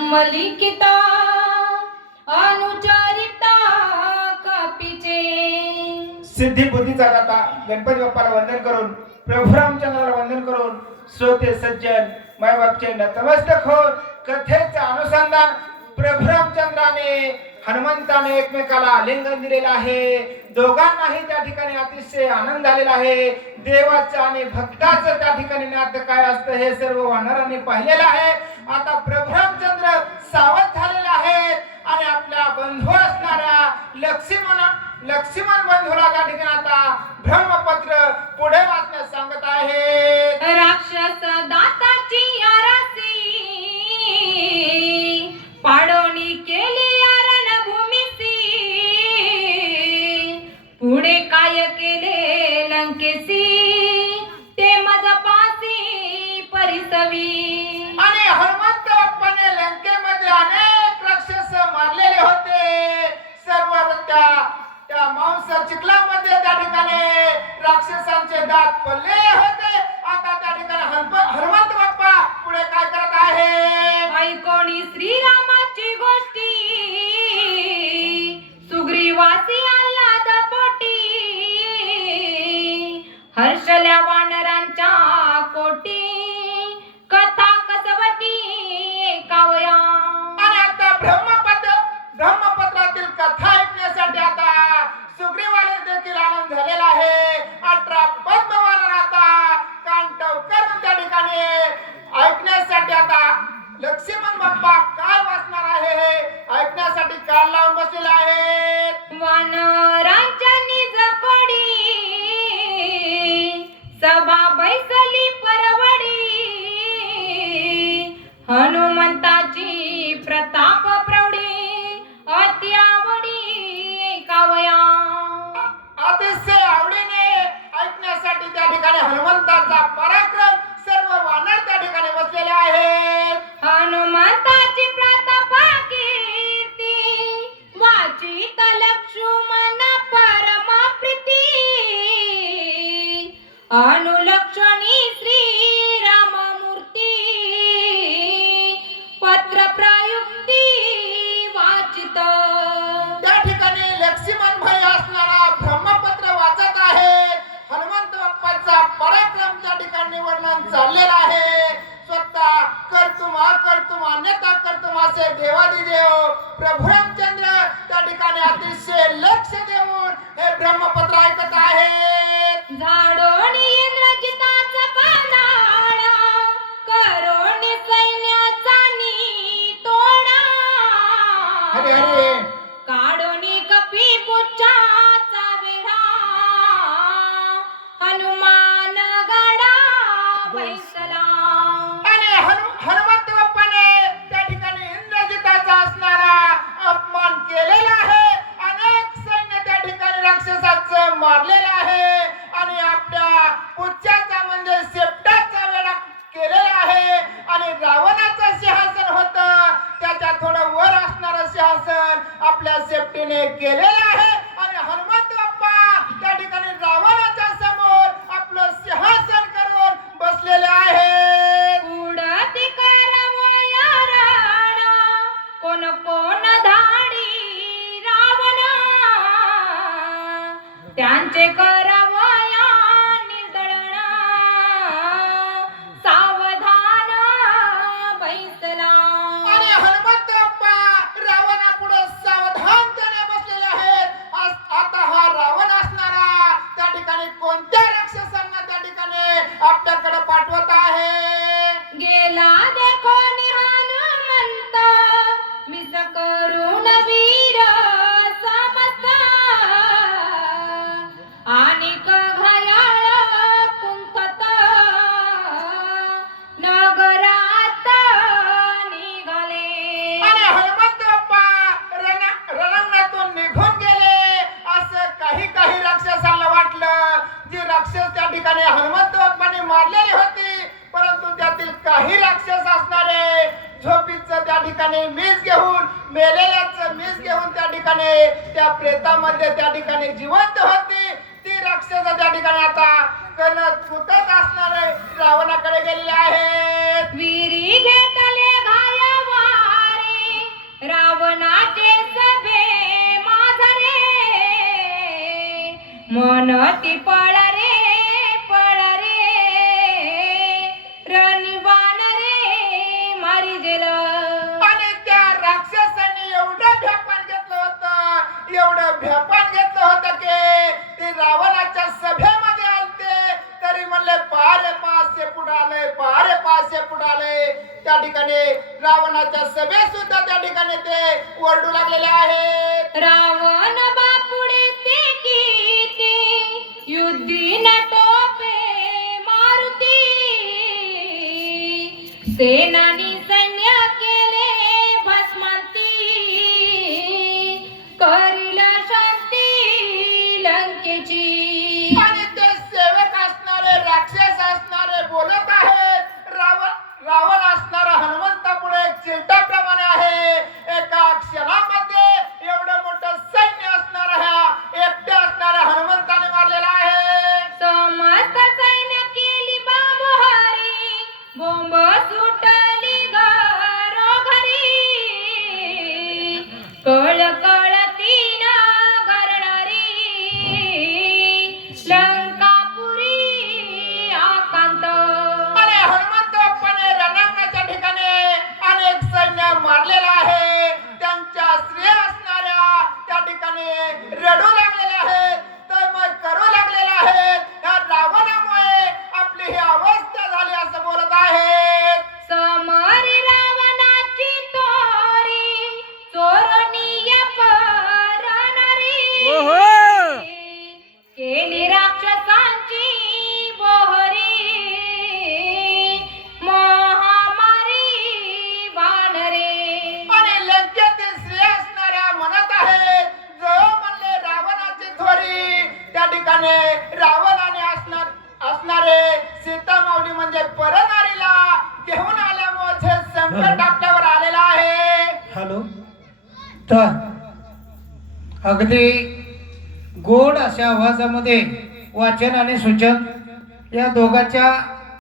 ब्रह्मलिखिता अनुचरिता कपीचे। सिद्धी बुद्धीचा दाता गणपती बाप्पाला वंदन करून प्रभू रामचंद्राला वंदन करून श्रोते सज्जन मायबापचे नतमस्तक होऊन कथेचं अनुसंधान प्रभू रामचंद्राने हनुमंताने एकमेकाला आलिंगन दिलेलं आहे. दोघांनाही त्या ठिकाणी अतिशय आनंद झालेला आहे. देवाचं आणि भक्ताचं त्या ठिकाणी नातं काय असतं हे सर्व वानरांनी पाहिलेलं आहे. आता प्रभू रामचंद्र सावध झालेले आहेत आणि आपल्या बंधू असणाऱ्या लक्ष्मण बंधूला त्या ठिकाणी आता ब्रह्मपत्र पुढे वाचण्यास सांगत आहे. राक्षस दाताची आरासी पाडोणी केली रणभूमीसी, पुढे काय केले लंकेसी ते मजपासी परिसवी. आणि हनुमंत बाप्पाने लंकेमध्ये अनेक राक्षस मारलेले होते. सर्व त्या मांस चिखलामध्ये त्या ठिकाणी राक्षसांचे दात पडलेले होते. आता त्या ठिकाणी हनुमंत बाप्पा पुढे काय करत आहे. ऐकोणी श्रीरामाची गोष्टी सुग्रीवासी आल्हाद पोटी, हर्षल्या वानरांच्या कोटी कथा कसवटी कावया. आणि आता ब्रह्मपत्रातील कथा ऐकण्यासाठी आता सुग्रीवाला देखील आनंद झालेला आहे. 18 पद्मवानर आता कांटव करून त्या ठिकाणी ऐकण्यासाठी आता लक्ष्मण बाप्पा काय वाचणार आहे हे ऐकण्यासाठी कान लावून बसलेले आहेत. वानरांच्या निज कोडी सभा बैसली परवडी, हनुमंताची प्रताप प्रौढी अति आवडी कावया. अतिशय आवडीने ऐकण्यासाठी त्या ठिकाणी हनुमंताचा पराक्रम सर्व वानर त्या ठिकाणी बसलेले आहेत. हनुमंताची प्रताप कीर्ती वाचित लक्ष्मण परमा प्रीती, अनुलक्षणी श्री राममूर्ती पत्र प्रयुक्ती वाचित. त्या ठिकाणी लक्ष्मण भाई असणारा ब्रह्मपत्र वाचत आहे. हनुमंत बाप्पाचा पराक्रम त्या ठिकाणी वर्णन चाललेलं आहे. स्वतः कर्तुम अन्यथा कर्तुम असे देवादिदेव प्रभू रामचंद्र त्या ठिकाणी अतिशय लक्ष देऊन हे ब्रह्मपत्र ऐकत आहेत. झाडोनी इंद्रजिताचा पानाळा करोनी सैन्याचा तोडा, हरे हरे काढोनी कपी पुच्छाचा विडा, हनुमान गडा बैसला. आणि हनुमंत बाप्पाने त्या ठिकाणी इंद्रजिताचा असणारा अपमान केलेला आहे. अनेक सैन्य त्या ठिकाणी राक्षसाचं मारलेलं आहे आणि आपल्या पुच्छाचा म्हणजे शेपटाचा वेढा केलेला आहे. आणि रावणाचं सिंहासन होतं त्याच्या थोडं वर असणारं सिंहासन आपल्या शेपटीने केलेलं आहे. आणि हनुमंत बाप्पा त्या ठिकाणी रावणाच्या समोर आपलं सिंहासन करून बसलेले आहेत. उडती करवया राणा कोण कोण धाडी रावणा, त्यांचे करवया निर्दळणा सावधान बैसला. आणि हनुमंत बाप्पा रावणापुढे सावधानतेने बसलेले आहेत. आता हा रावण असणारा त्या ठिकाणी कोणत्या राक्षसांना त्या ठिकाणी आपल्याकडे पाठवत आहे. गेला देखो हनुमंत मिस करून वीर समस्त, आणि घयाळ कुंकत नगरात निघाले. आणि हनुमंत बाप्पा रणांगणातून निघून गेले असं काही राक्षसांना वाटलं. जी राक्षस त्या ठिकाणी हनुमंत बाप्पाने मारलेली होती, परंतु त्यातील काही राक्षस असणारे झोपीचं त्या ठिकाणी मीस घेऊन मेलेल्याचं मीस घेऊन त्या ठिकाणी त्या प्रेतामध्ये त्या ठिकाणी जिवंत होती. ती राक्षस त्या ठिकाणी आता कणत फुटत असणारे रावणाकडे गेलेले आहेत. विरी घेतले घाया वार पती पळ रे रणवान रे मारी गेल. आणि त्या राक्षसांनी एवढं भ्यापान घेतलं होतं की ते रावणाच्या सभेमध्ये आलते तरी म्हणले पारे पाचशे फूट आले. त्या ठिकाणी रावणाच्या सभेत सुद्धा त्या ठिकाणी ते ओरडू लागलेले आहेत. रावण बापुडे ते किती युद्धीन टोपे मारुती सेनानी सैन्य केले भस्मांती करील शांती लंकेची. आणि ते सेवक असणारे राक्षस असणारे बोलत आहेत. रावण असणारा हनुमंतापुढे एक चिलटाप्रमाणे आहे. एका क्षणामध्ये एवढं मोठं सैन्य असणाऱ्या एकट्या असणाऱ्या हनुमंताने मारलेला आहे. समस्त सैन्य केली बाबुहारी बोंब सुटली घरोघरी कळकळतीन गरणारी लंकापुरी आकांत. आणि हनुमंत बाप्पाने रणांगणाच्या ठिकाणी अनेक सैन्य मारलेलं आहे. त्यांच्या स्त्रिया असणाऱ्या त्या ठिकाणी रडू लागलेल्या आहेत, तळमळ करू लागलेल्या आहेत. या रावणामुळे आपली ही अवस्था झाली असं बोलत आहेत. समरी रावणाची तोरी चोरणीय परणारी केली राक्षसांची बोहरी महामारी वानरे. आणि लंकेतील स्त्रिया असणाऱ्या म्हणत आहेत जो म्हणले रावणाची थोरी त्या ठिकाणी रावणाने असणारे सीता माऊली म्हणजे परनारीला घेऊन आल्यामुळे हे संकट आपल्यावर आलेलं आहे. हॅलो. तर अगदी गोड अशा आवाजामध्ये वाचन आणि सूचन या दोघांच्या